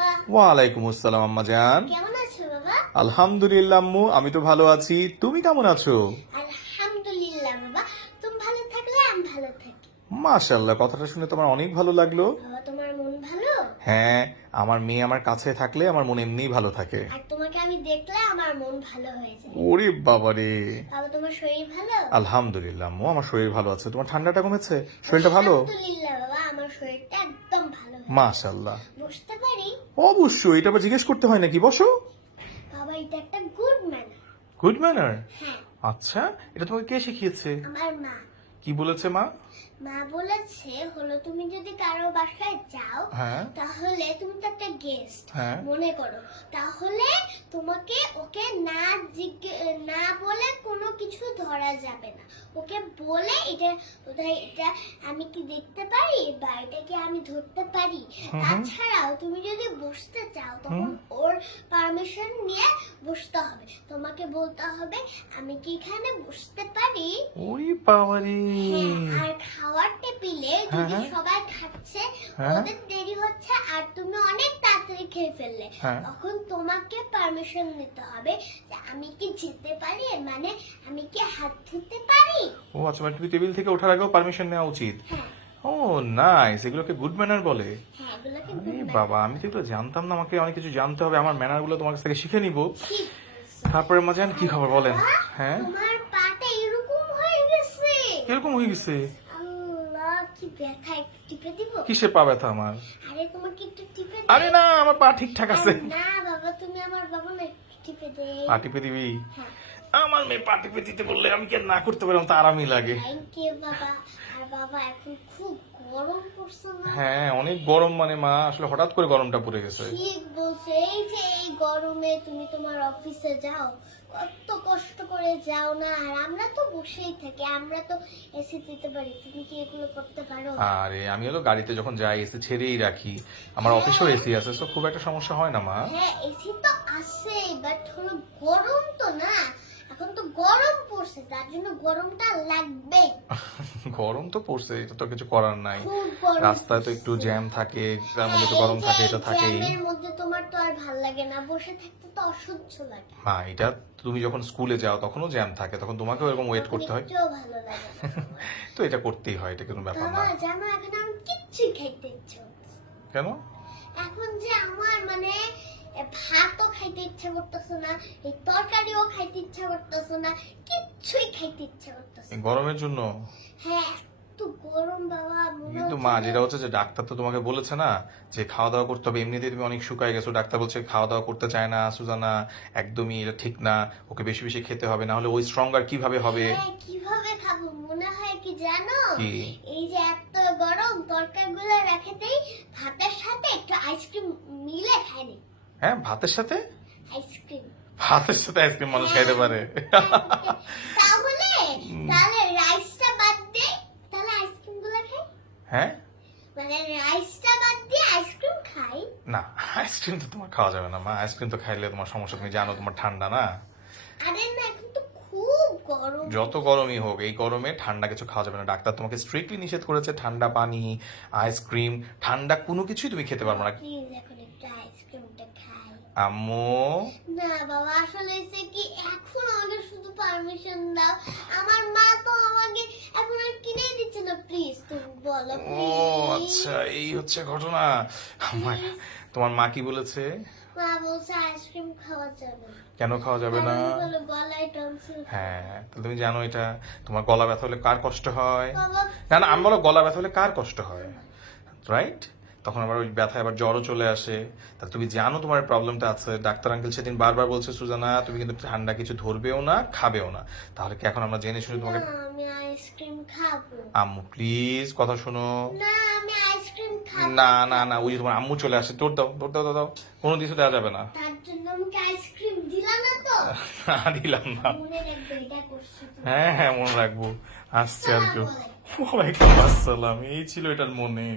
বাবা। ওয়ালাইকুম আসসালাম আম্মা জান। কেমন আছো বাবা? আলহামদুলিল্লাহ আম্মু আমি তো ভালো আছি। তুমি কেমন আছো? আলহামদুলিল্লাহ বাবা। তুমি ভালো থাকলে আমি ভালো থাকি। মাশাল্লাহ কথাটা শুনে তোমার অনেক ভালো লাগল। বাবা তোমার মন ভালো? হ্যাঁ আমার মেয়ে আমার কাছে থাকলে আমার মন এমনিই ভালো থাকে। আর তোমাকে আমি দেখলে আমার মন ভালো হয়ে যায়। ওরে বাবারে বাবা তোমার শরীর ভালো? আলহামদুলিল্লাহ আম্মু আমার শরীর ভালো আছে। তোমার ঠান্ডাটা কমেছে? শরীরটা ভালো? আলহামদুলিল্লাহ বাবা আমার শরীরটা একদম ভালো বসতে পারি? অবশ্যই এটা আবার জিজ্ঞেস করতে হয় নাকি? বসো। বাবা এটা একটা গুড ম্যানার গুড ম্যানার হ্যাঁ। আচ্ছা এটা তোমাকে কে শিখিয়েছে? আমার মা। কি বলেছে মা? মা বলেছে হলো তুমি যদি কারও বাসায় যাও হ্যাঁ। তাহলে তুমি তো একটা গেস্ট হ্যাঁ। মনে করো। তাহলে তোমাকে ওকে না না বলে কোনো কিছু ধরা যাবে না। ওকে বলে এটা কোথায় এটা আমি কি দেখতে পারি বা এটা কি আমি ধরতে পারি? তাছাড়াও তুমি যদি বসতে চাও তখন ওর পারমিশন নিয়ে বসতে হবে। তোমাকে বলতে হবে আমি কি এখানে বসতে পারি? ওরে বাবারে। হ্যাঁ, আর খাওয়ার টেবিলে যদি হ্যাঁ। সবাই খাচ্ছে হ্যাঁ। ওদের দেরি হচ্ছে আর তুমি অনেক তাড়াতাড়ি খেয়ে ফেললে হ্যাঁ। তখন তোমাকে পারমিশন নিতে হবে যে আমি কি যেতে পারি? মানে আমি কি হাত ধুতে পারি? ও আচ্ছা মানে তুমি টেবিল থেকে ওঠার আগেও পারমিশন নেওয়া উচিত। হ্যাঁ। ও নাইস এগুলোকে গুড ম্যানার বলে। হ্যাঁ আরে বাবা আমি তো এগুলো জানতাম না আমাকে অনেক কিছু জানতে হবে আমার ম্যানারগুলো তোমার কাছ থেকে শিখে নিব। তারপরে মাজান কি খবর বলেন? হ্যাঁ? এরকম হয়ে গেছে। হয়ে কিসে পা ব্যথা আমার? আরে না আমার পা ঠিকঠাক আছে। না বাবা তুমি আমার বাবা না টিপে দে পা টিপে দিবি? হ্যাঁ। আমার মেয়ে পাটি টিপে দিতে বললে আমি কি না করতে পারলাম তো আরামই লাগে। হ্যাঁ অনেক গরম মানে মা আসলে হঠাৎ করে গরমটা পড়ে গেছে। ঠিক বলছে এই যে এই গরমে তুমি তোমার অফিসে যাও। কত কষ্ট করে যাও না আর আমরা তো বসেই থাকি আমরা তো এসি দিতে পারি। তুমি কি এগুলো করতে পারো? আরে আমি হলো গাড়িতে যখন যাই এসি ছেড়েই রাখি। আমার অফিসেও এসি আছে তো খুব একটা সমস্যা হয় না মা। হ্যাঁ এসি তো আছে বাট হলো গরম তো না এখন তো গরম পড়ছে তার জন্য গরমটা লাগবে। গরম তো পড়ছে এটা তো কিছু করার নাই। রাস্তায় তো একটু জ্যাম থাকে তার মধ্যে তো গরম থাকে এটা থাকেই। জ্যামের মধ্যে তোমার তো আর ভালো লাগে না বসে থাকতে তো অসহ্য লাগে। মা এটা তুমি যখন স্কুলে যাও তখনও জ্যাম থাকে তখন তোমাকেও এরকম ওয়েট করতে হয়। ভালো লাগে তো এটা করতেই হয় এটা কোনো ব্যাপার না। জানো এখন আমি খাইতে ইচ্ছে কেন? এখন যে আমার মানে ভাতও খাইতে ইচ্ছে করতেছে না এই তরকারিও খাইতে ইচ্ছে করতেছে না কিচ্ছুই খাইতে ইচ্ছে করতেছে গরমের জন্য? হ্যাঁ এত গরম বাবা কিন্তু মা যেটা হচ্ছে যে ডাক্তার তো তোমাকে বলেছে না যে খাওয়া দাওয়া করতে হবে। এমনিতেই তুমি অনেক শুকায় গেছো ডাক্তার বলছে খাওয়া দাওয়া করতে চায় না সুজানা একদমই এটা ঠিক না ওকে বেশি বেশি খেতে হবে না হলে ওই স্ট্রঙ্গার কীভাবে হবে? হ্যাঁ, কীভাবে খাব? মনে হয় কি জানো? এই যে এত গরম তরকারিগুলো রেখেতেই ভাতের সাথে একটু আইসক্রিম মিলে খাই হ্যাঁ ভাতের সাথে? ভাতের সাথে আইসক্রিম মানুষ খাইতে পারে। তাহলে তাহলে রাইসটা বাদ দে তাহলে আইসক্রিমগুলো খাই। হ্যাঁ? মানে রাইসটা বাদ দিয়ে আইসক্রিম খাই। না আইসক্রিম তো তোমার খাওয়া যাবে না মা। আইসক্রিম তো খাইলে তোমার সমস্যা তুমি জানো তোমার ঠান্ডা না? আরে না এখন তো খুব গরম। যত গরমই হোক এই গরমে ঠান্ডা কিছু খাওয়া যাবে না। ডাক্তার তোমাকে স্ট্রিক্টলি নিষেধ করেছে ঠান্ডা পানি আইসক্রিম ঠান্ডা কোনো কিছুই তুমি খেতে পারবে না প্লিজ এখন একটু আইসক্রিমটা খাই আম্মু? না বাবা আসলে কি এখন আমাকে শুধু পারমিশন দাও। আমার মা তো আমাকে এখন আর কিনে দিচ্ছে না। প্লিজ তুমি বলো ও আচ্ছা এই হচ্ছে ঘটনা। আমার তোমার মা কি বলেছে? মা বলছে আইসক্রিম খাওয়া যাবে কেন খাওয়া যাবে না? হ্যাঁ তাহলে তুমি জানো এটা। তোমার গলা ব্যথা হলে কার কষ্ট হয়? না না আমি বলো গলা ব্যথা হলে কার কষ্ট হয়? রাইট তখন আবার ওই ব্যথা আবার জ্বরও চলে আসে। তা তুমি জানো তোমার প্রবলেমটা আছে। ডাক্তার আঙ্কেল সেদিন বারবার বলছে সুজানা তুমি কিন্তু ঠান্ডা কিছু ধরবেও না খাবেও না। তাহলে কি এখন আমরা জেনে শুনে তোমাকে আম্মু প্লিজ কথা শোনো। না না না। ওই তোমার আম্মু চলে আসে তোর দাও তোর দাও দাও, কোনো কিছু দেওয়া যাবে না। দিলাম না। হ্যাঁ হ্যাঁ মনে রাখব। আসছে আর কেউ। ওয়ালাইকুম আসসালাম এই ছিল এটার মনে।